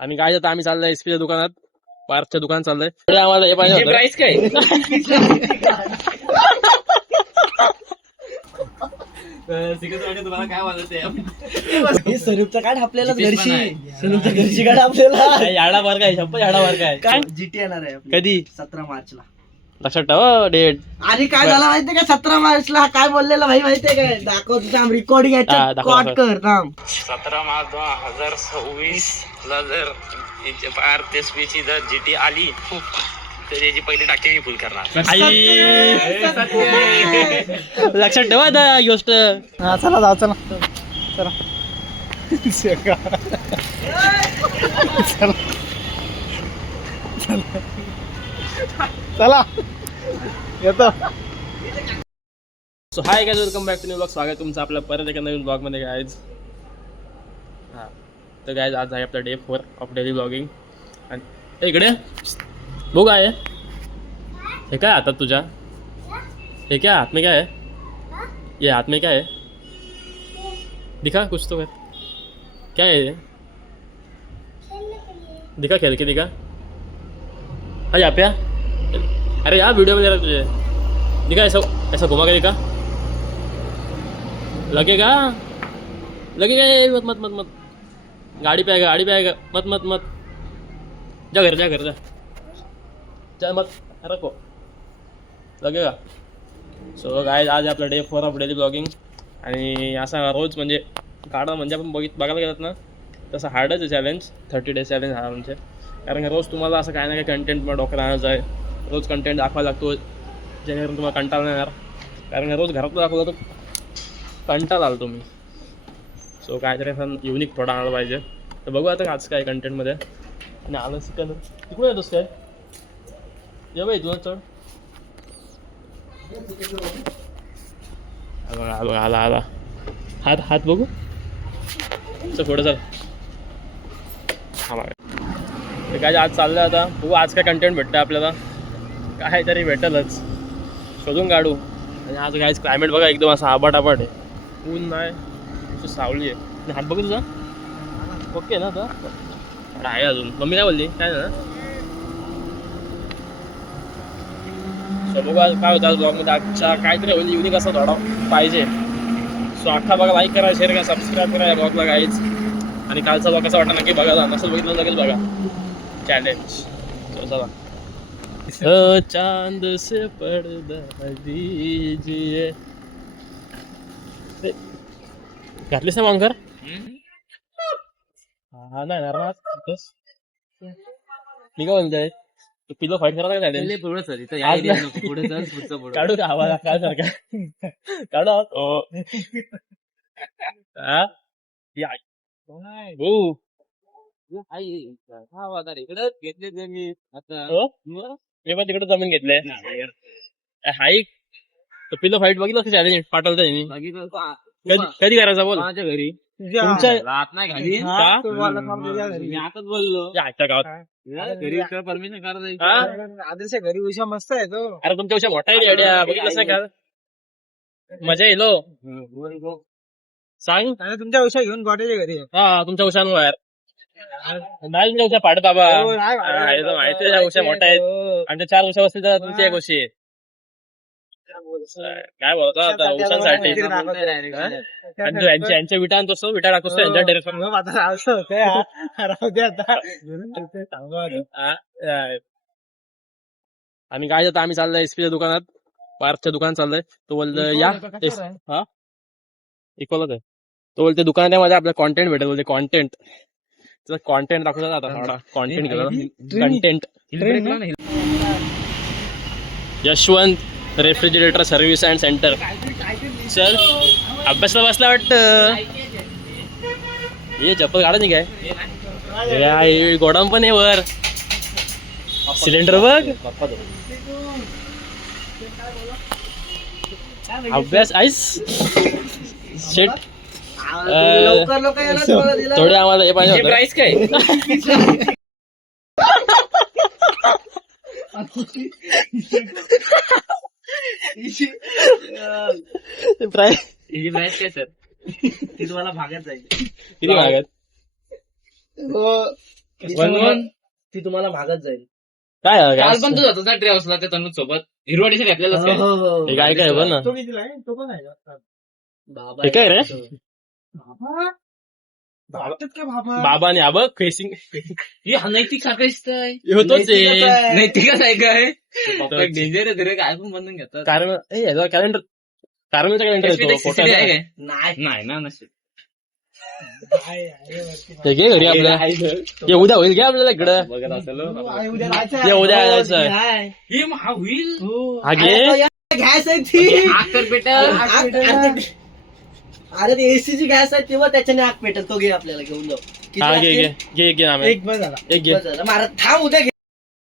आम्ही काय जातो, आम्ही चाललोय एसपीच्या दुकानात, पार्कच्या दुकानात चाललोय. पुढे आम्हाला हे पाहिजे प्राइस काय तुम्हाला काय वाटत स्वरूपचा काढ आपल्याला घरची, स्वरूपच्या घरची काढ आपल्याला. याडा बार काय शप्प याडा बार काय जीटी येणार आहे आपली. कधी 17 मार्चला. लक्षात ठेवा डेट. आणि काय झालं माहितीये का 17 मार्चला काय बोललेला भाई माहितीये काय? दाखवतो थांब, रेकॉर्डिंग हा, याच्यात दाखव, कॉट दाखव. कर थांब. 17 मार्च 2026 ला जर एसपीची जर जीटी आली तर याची पहिली टाकी मी फुल करणार. लक्षात ठेवा आता गोष्ट. हा चला जाऊ, चला चला चला येतो. So hi guys, welcome back to new blog. स्वागत तुमचं आपल्या परत एका नवीन ब्लॉग मध्ये गाइज. हां तर गाइज आज आहे आपला डे 4 ऑफ डेली ब्लॉगिंग. आणि इकडे बघू काय आहे हे, काय हातात तुझ्या, हे क्या हाथ में क्या है, ये हाथ में क्या है, दिखा कुछ तो कर, क्या है ये, दिखा खेल के दिखा. हाँ यहाँ पे आ. अरे यार वीडियो में दे रहा तुझे, दिखा ऐसा ऐसा घुमा के दिखा. लगेगा लगेगा ये, मत मत मत मत, गाड़ी पे आएगा मत मत मत, जा घर जा मत, रखो लगेगा. सो गाइस आज आपला डे 4 ऑफ डेली ब्लॉगिंग. आणि असा रोज म्हणजे काढा म्हणजे आपण बघायला गेलात ना तसं हार्डच आहे चॅलेंज. 30 डेज चॅलेंज हा म्हणजे, कारण की रोज तुम्हाला असं काय ना काय कंटेंट मग डोक्यात आणायचं आहे. रोज कंटेंट दाखवायला लागतो जेणेकरून तुम्हाला कंटाळा नाही येणार. कारण की रोज घरातलं दाखवलं तर कंटाळा आला तुम्ही. सो काहीतरी असं युनिक थोडा आणायला पाहिजे. तर बघू आता आज काय कंटेंटमध्ये. आणि आलं सिकन तिकडे येतोस काय, ये बाई तुला चढ. आला हात हात बघू पुढे चल. हा ते काय आज चाललं आता बघू आज काय कंटेंट भेटतं आपल्याला. काय तरी भेटेलच, शोधून काढू. आणि आज काय क्लायमेट बघा एकदम असं आबाट आहे. ऊन नाही, नुसतं सावली आहे. आणि हात बघू तुझा ओके ना आता आहे अजून. मम्मी काय बोलली काय ना. सो बघू आज काय होतं आज ब्लॉगमध्ये. आजच्या काहीतरी होईल युनिक असं थोडा पाहिजे. सो अख्खा बघा, लाईक करा, शेअर करा, सबस्क्राईब करा या ब्लॉगला गाईज. आणि कालचा ब्लॉग कसा वाटला नक्की बघा. नसेल बघितलं लगेच बघा चॅलेंज. सो चला. चांद से पडदा दीजिए. घातलीस ना मांगर. हा नाही ना मी काय म्हणतोय पिलो फाईट करायला काय झाले पुढे सर काढू का आवाज काय सारखा काढू. घेतले मी आता पण तिकडे जमीन घेतलंय. हाई पिलो फाईट बघितलं चॅलेंज पाठवलं त्यांनी. कधी करायचा बोल. माझ्या घरी तुमच्या रात नाही घाली आताच बोललो घरी परमिशन करायचं. आदर्श घरी उशा मस्त आहे तो. अरे तुमच्या उशा मोठा आहे आयडिया बघितलंच नाही का, मजा येलो सांग. तुमच्या उशा घेऊन गोट्याच्या घरी. हा तुमच्या उशांवर यार नाही, तुमच्या उशा पाडत बाबा माहिती आहे उशा मोठ्या आहेत. आणि 4 उशा बसतील तर तुमची एक उशी आहे. काय बोलतो आता उशांसाठी. यांच्या विटा आणतो विटा टाकतो यांच्या डायरेक्शन. आम्ही काय जातो, आम्ही चाललोय एसपीच्या दुकानात, पार्कच्या दुकानात चाललोय. तो बोलतो या हा इक्वलच आहे. तो बोलते दुकानात आहे माझ्या आपला कॉन्टेंट भेटेल. बोलते कॉन्टेंट कॉन्टेंट दाखवतात आता थोडा content content. Yashwant refrigerator service and centre. चल अभ्यासला बसला वाटतं. हे चप्पल काढा नाही काय, गोडाऊन पण आहे वर. सिलेंडर बघ, अभ्यास आईस शेट. थोडे आम्हाला हे पाहिजे प्राइस काय. प्राइस काय सर, ती तुम्हाला भागत जाईल. किती भागत ती तुम्हाला मागत जाईल. काय काल पण तू जातोस ना ट्रॅव्हल्सला त्या तनुज सोबत हिरवा टी शर्ट घातलेलाच काय? हो, हो, हो. हे काय काय बघ ना तो कितीला आहे? तो पण आहे का? बाबा हे काय रे? बाबा? वाटत का बाबा? बाबाने हा बघ फेसिंग ही अनैतिक सारखं दिसतंय. होतोच नैतिकच आहे. आहे. नैतिकच आहे काय? डेंजर आहे रे काय पण बनवून घेतात. कारण कॅलेंडर कॅलेंडर येतो फोटो CCTV आहे काय? नाही. नाही ना नसेल. आहे वरती. ते घे घरी आपल्या हे उद्या होईल घ्या आपल्याला इकडं बघत असेल आहे, उद्या जायचं ये उद्या जायचं आहे. आहे. हे हा होईल हा घे गॅस आहे ती. आग तर पेटल. अरे ते एसीची गॅस आहे तेव्हा त्याच्याने आग पेटेल. तो घे आपल्याला घेऊन जाऊ. किती हा घे लागतील? घे घे घे नाम एक बस झाला. एक घे बस झालं. मारा थांब उद्या घे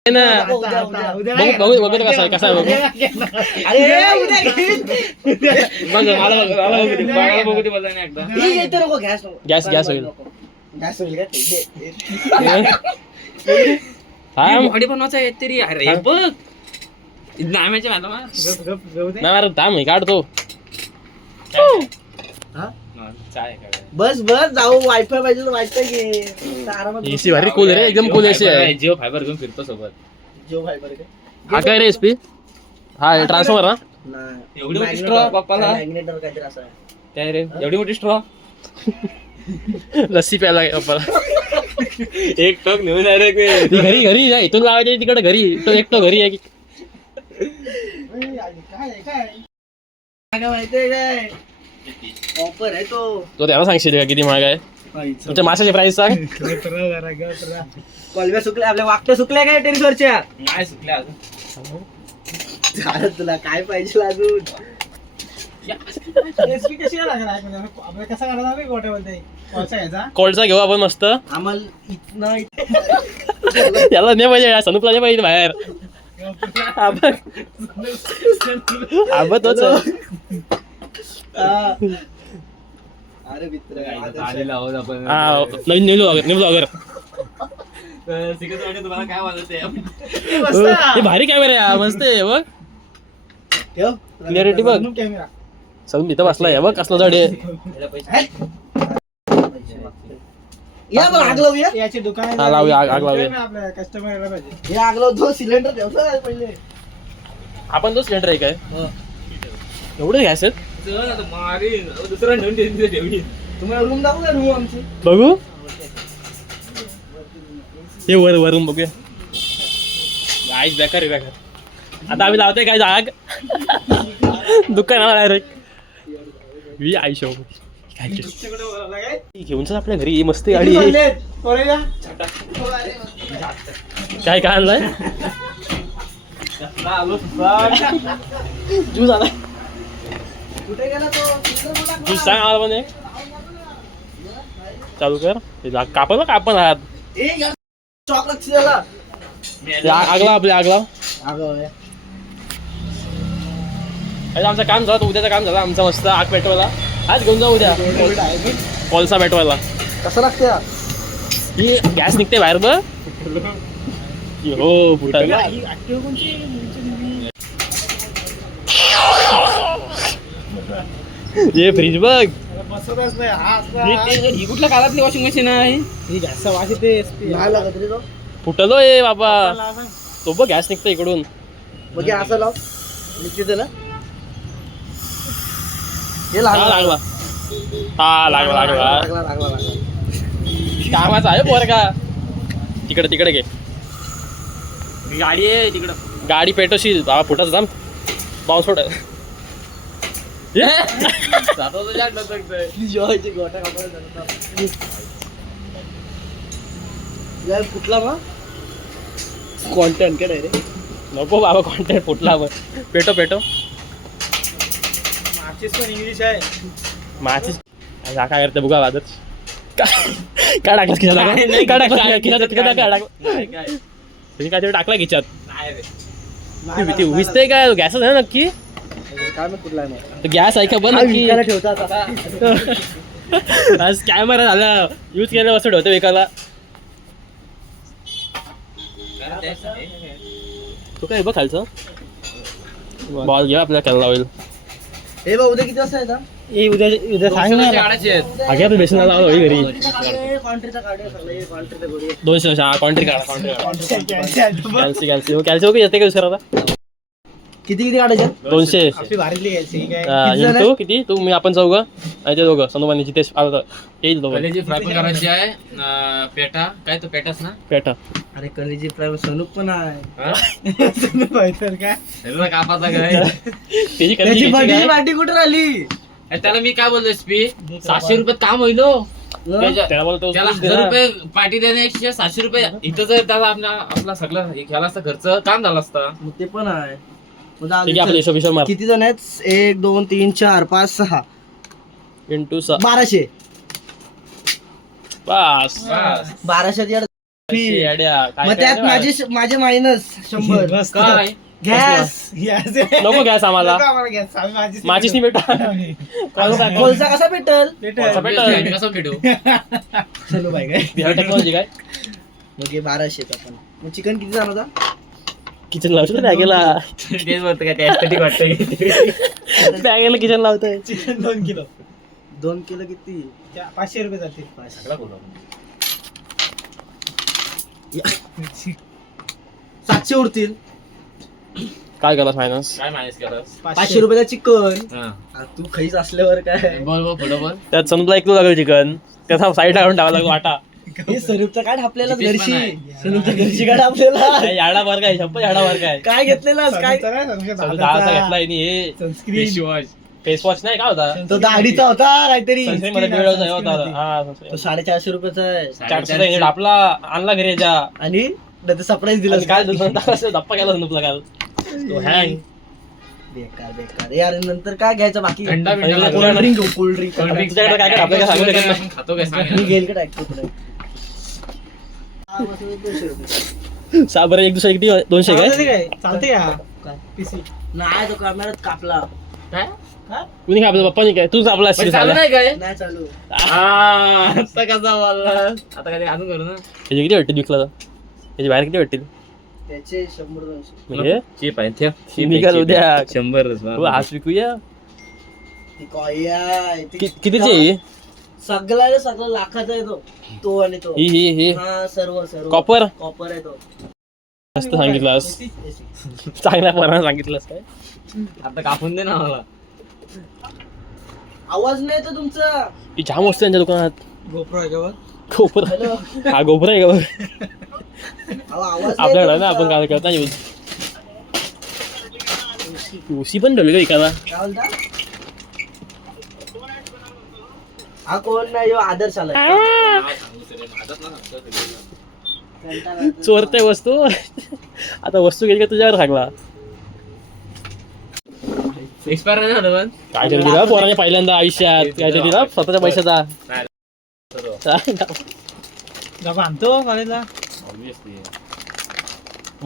ना उद्या, आता, उद्या. उद्या बघू बघू बघू कसा आहे कसा आहे बघू अरे उद्या घे. बघ मला बघू दे मला नाही एकदा. ही येते नको गॅस नको. गॅस होईल. गॅस होईल का ते? घे. हा बॉडी बनवायचा आहे तरी अरे हे बघ नाम्याच्या मॅडम गप गप जाऊ दे. नाही थांब काढतो हा? चाय काय बस बस जाऊ वायफाय पाहिजे तर वायफाय घे. आरामात एसी भारी कूल रे एकदम कूल एसी आहे जिओ फायबर घेऊन फिरतो सोबत. जिओ फायबर काय? हा काय रे एसपी हा ट्रान्सफॉर्मर ना नाही. एवढी मोठी मॅग्नेटर- straw बाप्पाला? मॅग्नेटर काहीतरी असं आहे. काय रे एवढी मोठी स्ट्रॉ लस्सी प्यायला पप्पाला एक टोक नेऊन आहे रे ती घरी घरी आहे. इथून लावायची तिकडे घरी तो एकटो घरी आहे की काय आहे, काय आहे? काय माहितीये काय ऑफर आहे तो. तो त्याला सांगशील का किती महाग आहे तुमच्या माशाची प्राइस सांग गप रा जरा, गप रा. कॉलव्या सुकल्या आपल्या वाकट्या सुकल्या काय टेरिसवरच्या. नाही सुटले अजून. झालं तुला काय पाहिजे अजून. SP कशी काय लागणार आहे? म्हणजे आपल्याला कसा करणार आहे गोट्यामध्ये? कोळसा घ्यायचा? कोळसा घेऊ आपण मस्त आम्हाला इथनं याला नाही पाहिजे सनुपला नाही पाहिजे बाहेर आबा तोच आहे. हा. अरे मित्र आलेला आहोत आपण. हा नवीन नेलो अगर सिकत वाटत तुम्हाला काय वाजते हे भारी कॅमेरा आहे मस्त आहे बघ ठेव. क्लिअरिटी बघ म्हणून कॅमेरा. सगळं इथं बसलाय बघ कसला झाड आहे या बरं आग लावूया. याची दुकान हा, लावूया, आग लावूया. आपल्या कस्टमर यायला पाहिजे. हे आग लावतो सिलेंडर ठेवतो पहिले. आपण तो सिलेंडर आहे काय एवढं गॅस आहेत दुसरा नेऊन ठेवली. तुम्हाला रूम दाखवू का रूम आमची. बघू हे वरून बघूया आईच बेकार आहे बेकार आता आम्ही लावतोय काय आग दुकानावर डायरेक्ट वी आई शो घेऊन चल आपल्या घरी मस्त गाडी आहे काय काय आणलाय ज्यूस आलाय कुठे गेला तो सिलेंडर मला ज्यूस सांग आम्हाला पण एक चालू कर हे कापल कापण आहात ए यार शॉक लागते त्याला. आगला आपल्या आगला अगं आमचं काम झालं उद्याचं काम झालं आमचं मस्त आग पेटवायला आज घेऊन जाऊ उद्या कोळसा पेटवायला कसं लागते ही गॅस निघते बाहेर बघ हो फुटा ये फ्रीज बघ बसतच नाही हा असला. ही कुठल्या काळातली वॉशिंग मशीन आहे? ही जास्त वास येते SP. नाही लागत रे तो. फुटलो ये बाबा लावा सांग. तो बघ गॅस निघतो इकडून म्हणजे असं लाव निश्चित ना हे हा लागला लागला हा लागला लागला लागला लागला लागला. कामाचा आहे पोर का तिकडे तिकडे घे गाडी आहे तिकडं. गाडी पेटवशील बाबा फुटाच जाम बाउन्स फोड जातो तो जात नसतंय. जेवायची गोटा कापायला यार कुठला मग कॉन्टेंट काय रे. नको बाबा कॉन्टॅक्ट फुटला बघ पेटो पेटो माचीस पण इंग्लिश आहे. माचीस काय करते बघा आदर्श काय टाकलं खिशात नाही, काय टाकलं काय- खिशात काय- काय टाकलं नाही, काय तुम्ही काहीतरी टाकला खिशात नाही रे. ती विजते काय गॅसच आहे ना नक्की काय मग कुठला आहे मग तो गॅस आहे का बघ हा नक्की विकायला ठेवतात आता. आज कॅमेरा झाला यूज केलं असं ठेवतो एकाला तो काय बघ खालचं बॉल घ्या आपल्याला केला होईल हे बघ उद्या किती वाजता येतात? ए उद्या उद्या सांग ना काढायचे आहेत. आगे आपण बेसन लावला होई घरी कॉन्ट्रीचा काढूया सगळं कॉन्ट्रीचा करूया 200 कॉन्ट्री काढा कॅल्सी कॅल्सी ओके येते का यूज करायला किती काढायचे 200 आपली भारीतली घ्यायची काय इंटू किती तू मी आपण चौघं आणि ते दोघं संदोबानी जितेश येईल दोघं कलेजी फ्राय पण करायची आहे. पेटा काय तो पेटाच ना. पेटा अरे कलेजी फ्राय सनुक पण आहे हा? तर काय त्याला कापाचा काय त्याची त्याची कधी बडी पार्टी कुठे राहिली अरे त्याला मी काय बोललो एसपी 700 रुपयात काम होईल हो. त्याला बोलतो त्याला 1000 रुपये पार्टी देण्यापेक्षा 700 रुपये इथं जर त्याला आपला सगळं हे केला असता खर्च काम झाला असता. मग ते पण आहे मग जाऊ दे, ठीक आहे आपल्या चल. हिशोब मार किती जण आहेत 1 2 3 4 5 6 इंटू 1200 बस 1200 यार अशी आयडिया. काय मग त्यात काय माझे मायनस 100 बस काय गॅस गॅस नको गॅस आम्हाला गॅस आम्ही माझीच माझीच नाही भेटा कोळसा कसा भेटल कोळसा भेटल. कसं भेटू चलो बाय काय टेक्नॉलॉजी काय मग हे 1200 आपण मग चिकन किती झालं होता किचन लावतो बॅगेला तेच बोलतो काय ते aesthetic वाटतंय. बॅगेला किचन लावतोय चिकन 2 किलो 2 किलो किती 500 रुपये जातील सगळा बोलू आपण. 700 उरतील काय केलास फायनान्स काय माहिती केलंस 500 रुपयाचा चिकन हा तू खाईच असल्यावर काय बोल बोल पुढं बोल. त्यात समजला 1 किलो लागेल चिकन त्याचा साईडला काढून टाकावा लागतो वाटा हे स्वरूपचा काढ आपल्याला Fish पण घरची आहे. स्वरूपचा घरची काढ आपल्याला काय याडा मार काय शंभर याडा मार काय काय घेतलेलास काय दहाचा घेतला आणि सनस्क्रीन फेस वॉश नाही काय होता तो दाढीचा होता काहीतरी सनस्क्रीन मध्ये वेळ होता हा तो 450 रुपयाचा आहे 400 आपला आणला घरी याच्या आणि सरप्राईज दिला आणि काल धप्पा केला संदूपला काल तो हँग बेकार बेकार यार नंतर काय घ्यायचं बाकी थंडा बिंडा कोल्ड्रिंक घेऊ कोल्ड्रिंक तुझ्याकडे काय काय आपल्याला सांगू शकत नाही. खातो काय मी सांग. घेईल का टाकतो तुला बरं एक दुसरा किती 200 काय काय चालते का काय? पीसी नाही तो कॅमेरात कापला काय कुणी काय आपल्या पप्पानी काय तूच आपला म्हणजे चालू नाही काय नाही चालू आता कसा बोलला आता काय अजून करू ना त्याची किती भेटतील विकला त्याची बाहेर किती भेटतील त्याचे 100-200 म्हणजे चीप आहे ठेव. मी काय उद्या 100 आज विकूया ती कॉया कितीची आहे ही? सगळं लाखाचा आहे तो आणि तो ही हा सर्व कॉपर कॉपर आहे तो मस्त सांगितलंस चांगल्या प्रमाणात सांगितलंस काय आता कापून दे ना मला. आवाज नाही तर तुमचा ही जाम वस्तू त्यांच्या दुकानात गोप्रो आहे का बघ गोपुर हॅलो हा गोपुर आहे का बघ आवाज आपल्याकडे ना आपण काय करत नाही यूज उशी पण ठेवली का एखादा काय बोलता हा कोण नाही ह्यो आदर्श आलाय चोरते वस्तू आता वस्तू गेली का तुझ्यावर सांगला एक्सपायर नाही झालं पण काय तरी दिला पोराने पहिल्यांदा आयुष्यात काय तरी दिला स्वतःच्या पैशाचा डबा आणतो कॉलेजला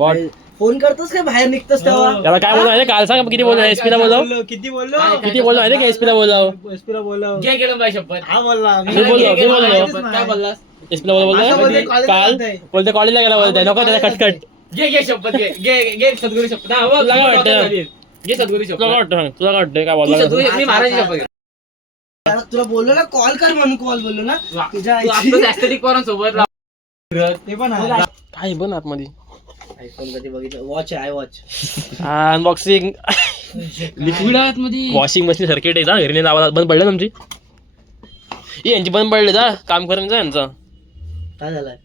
What? फोन करतोस काय बाहेर निघतोस तेव्हा त्याला काय बोललो माहिती काल सांग किती बोललो एसपी ला बोलाव किती बोललो किती बोललो माहिती का एसपी ला बोलाव एसपी ला बोललो घे गेलं बाई शपथ. हा बोलला मी बोललो, मी बोललो. काय बोललास एसपी ला बोललो असं बोलतोय, बोलतो college ला काल बोलतोय. बोलते कॉलेजला गेला बोलतोय नको त्याला कटकट घे शपथ घे घे घे सद्गुरू शपथ. हा, बोल, तुला काय वाटतं? घे सद्गुरू शपथ. तुला काय वाटतं सांग? तुला काय वाटतं काय तू बोलला सद्गुरू मी महाराज शपथ घे. तुला बोललो ना कॉल कर म्हणून कॉल बोललो ना तुझ्या तू आईची. आपलं aesthetic पोरांसोबत सोबत ते पण आहे काय बन आतमध्ये आयफोन कधी बघितलं वॉच आहे आय वॉच अनबॉक्सिंग लिक्विड आत मध्ये वॉशिंग मशीन सर्किट आहे जा घरी नाही लावायला बंद पडलं तुमची ही यांची बंद पडले जा काम करून जा यांचं काय झालंय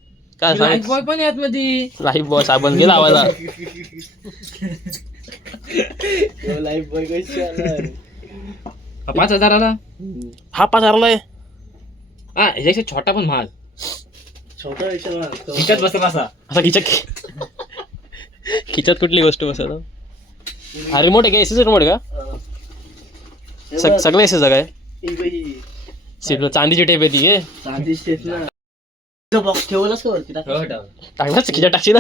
काय लाईफ बॉय पण आहे आतमध्ये. लाईफ बॉस साबण गेला लावायला लाईफ बॉय कशी आलाय 5,000 आला. हा 5,000 आहे हा याच्यापेक्षा छोटा पण महाग. छोटा विषय खिच्यात बसला असा. असा खिच्यात कुठली गोष्ट बसत हा रिमोट आहे का एसीचा रिमोट का सगळं एसीचा काय सीट चांदीची टेप आहे ती घे बॉक्स ठेवलास का वरती हो, ठेव. टाकलाच खिच्यात टाकशी ना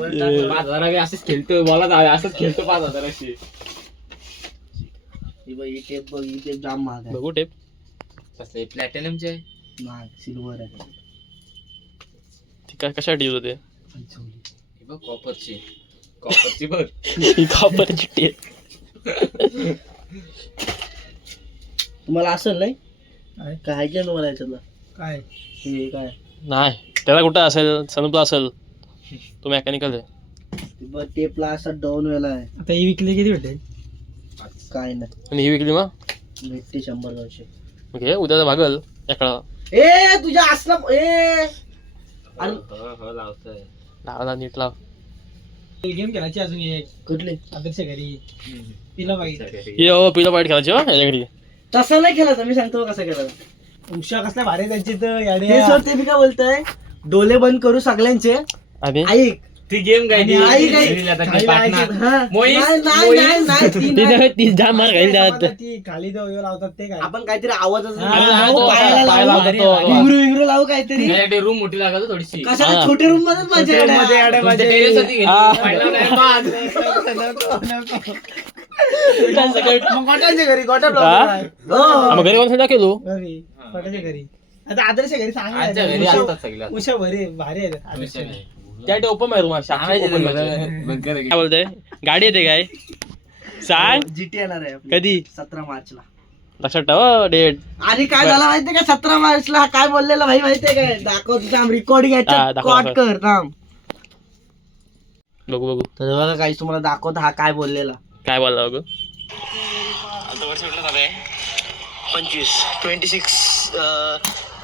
5,000 बी असंच खेळतो मला असंच खेळतो 5,000 अशी. ही टेप बघ ही टेप जाम महाग आहे बघू टेप कसले प्लॅटिनमचे आहे. महाग सिल्वर आहे ती कशासाठी यूज होते हे बघ कॉपरची. कॉपरची बघ. ही कॉपर चिट्टी आहे. तुम्हाला असेल नाही काय? काय आहे की तुम्हाला याच्यातलं काय हे काय नाही त्याला कुठं असेल सनूपला असेल. तो मेकॅनिकल आहे. टेपला असा डाऊन वेळा आहे आता ही विकली किती भेटेल? काय नाही आणि ही विकली मग भेटते 100-200. ओके उद्या भागल एकडा ए तुझ्या असलं ए आणि हो लावतोय. लावा नीट लाव. गेम खेळायची अजून एक कुठले आदर्श घरी तिला पाहिजे. यो पिलो पाईट खेळायची हो याच्या घरी. तसं नाही खेळायचं मी सांगतो कसं खेळायचं उषा कसल्या भारी त्यांची तर ते याडे सर ते मी काय बोलतोय डोले बंद करू सगळ्यांचे आणि ऐक ती गेम काय ती? आई काय? घरी आता आई ती काय? partner. हा. मोहीस? नाही, नाही, मोहीस? नाही, नाही, ती नाही. ती जाम मार खाईल त्यात. ती खाली जो लावतात ते काय आपण काहीतरी आवाजच हा, अरे हा, नाही, तो तो पायाला पाय लावू, लावतो तो. भारी, विंगरू विंगरू लावू काहीतरी त्यासाठी रूम मोठी लागत थोडीशी. कशाला हा. छोटे रूम मध्येच मजा छोटे room मध्ये येणार. येणार. तुमच्या terrace वरती गेली. हा. पहिला काय बाद. मग गोट्याच्या घरी गोट्या हा? हो. मग घरी कोण केलो घरी गोट्याच्या घरी आता आदर्श घरी आजच्या घरी सांगा असतात सगळ्या. उषा भरी भारी आहे आदर्श घरी. त्या ओपन आहे रूम सांगायचं ओपन बंद कर. काय बोलतोय गाडी येते काय सांग जीटी येणार आहे आपली. कधी 17 मार्चला लक्षात ठेव डेट. आणि काय झालं माहितीये का 17 मार्चला हा काय बोललेला भाई माहितीये काय दाखवतो थांब रेकॉर्डिंग हा, याच्यात दाखव, कॉट दाखव. कर थांब बघू बघू तर बघा काही तुम्हाला दाखवतो हा काय बोललेला काय बोलला बघू.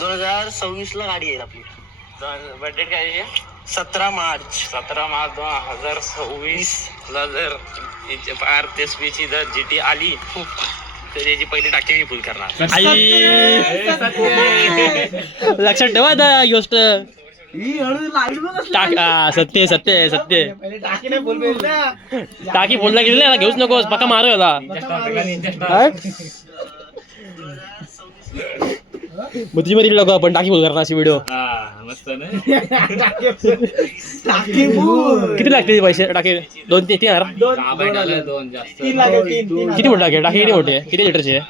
2026 ला गाडी येईल आपली बर्थडे काय आहे? 17 मार्च 17 मार्च 2026 ला जर RTSP जर GT आली तर याची पहिली टाकी मी फुल करणार. आई लक्षात ठेवा आता ही गोष्ट. ही हळू लाईट बघ कसली टाक सत्य सत्य सत्य पहिले टाकी नाही बोल ना टाकी बोलला गेली ना घेऊच नकोस पक्का मारू याला. मग तुझी मध्ये लोक आपण टाकी बोल करणार अशी व्हिडिओ. मस्त ना. टाकी फुल. किती लागते पैसे टाकी 2-3 हजार. दोन जास्त. तीन लागेल तीन किती मोठी टाकी टाकी किती मोठी आहे किती लिटरची आहे.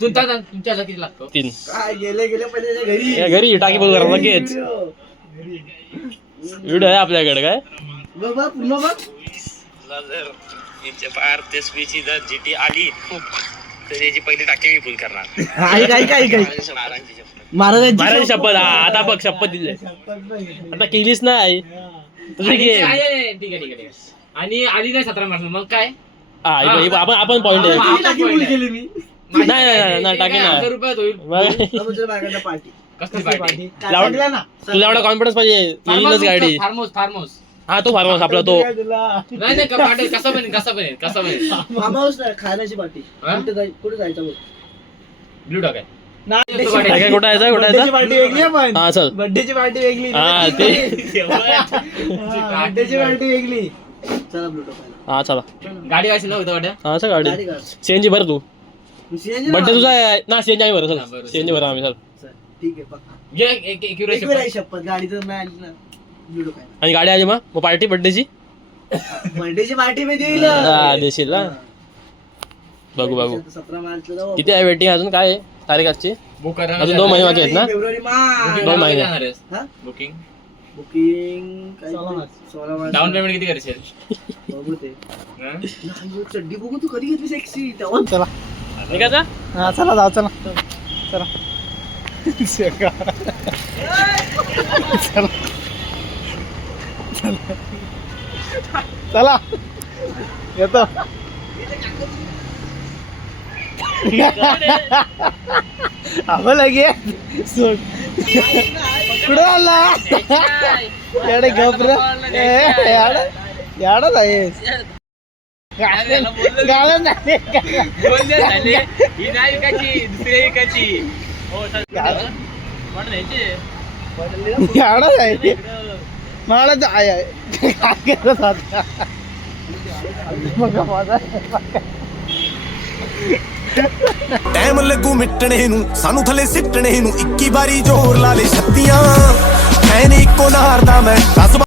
तुमच्या किती लागतो? 3 काय गेले गेले पहिले त्याच्या घरी या घरी टाकी बोल करणार लगेच. व्हिडिओ आहे आपल्याकडे काय बघ बघ पुन्हा बघ जर RTSP जर GT आली तर याची पहिली टाकी मी फुल करणार. महाराजांची महाराज शपथ आता बघ शपथ दिली आता केलीच नाही तुझी ठीक गेम. आहे ठीक आहे. आणि आली नाही 17 मार्च मग काय? आपण पॉइंट आहे. किती टाकी फुल केली मी नाही, टाकी नाही. 1000 रुपयात होईल. मग पार्टी कसली पार्टी? लागला ना तुला एवढा कॉन्फिडन्स पाहिजे येईलच गाडी. फार्महाऊस हा तो फार्महाऊस आपला तो. तुला नाही पार्टी कसं बनेल फार्म हाऊस नाही खाण्याची पार्टी हा? कुठे जायचं बोल ब्लू डॉग आहे. नाही काय काय कुठं यायचं बर्थडेची पार्टी वेगळी आहे पण हा चल बर्थडेची पार्टी वेगळी हा ते बर्थडेची पार्टी वेगळी चला ब्लूटूथ पाहिला हा चला गाडी व्हायची नव्हतं वाट्या. हा चल गाडी गाडी काढ. सीएनजी भर तू CNG बड्डे तुझा आहे ना. सीएनजी आम्ही भर हा, चल बरं. सीएनजी भर आम्ही चल. चल, ठीक आहे पक्का घे एक एक वेळ आहे शपथ गाडी जर नाही आली ना ब्लूटूथ पाहिला आणि गाडी आली मग पार्टी बड्डेची बर्थडेची पार्टी मी देईल देशील ना. बघू 17 मार्चला जाऊ किती आहे वेटिंग अजून काय आहे तारीख आजची बुक करा. अजून 2 महिने बाकी आहेत ना. फेब्रुवारी मार्च 2 महिने. हा? Booking booking 16 March. 16 March down payment किती करशील? बघू ते हं? नाही, हो, चड्डी बघू तू कधी घेतली सेक्सी तेव्हा चला निघायचा हा चला जाऊ चला चला चला येतो आम्हाला लगे सोड कुठं आला याडे घबरा याडच आहेस गाणं नाही ही नाही विकायची, दुसरी विकायची. याडच आहे मला आहे काय करत आता मग माझा ਟਾਈਮ ਲੱਗੂ ਮਿਟਣੇ ਨੂੰ ਸਾਨੂੰ ਥੱਲੇ ਸਿੱਟਣੇ ਨੂੰ 21 ਵਾਰੀ ਜ਼ੋਰ ਲਾ ਲੈ ਛੱਤੀਆਂ ਐ ਨੀ ਇੱਕੋ ਨਾਰ ਦਾ ਮੈਂ 10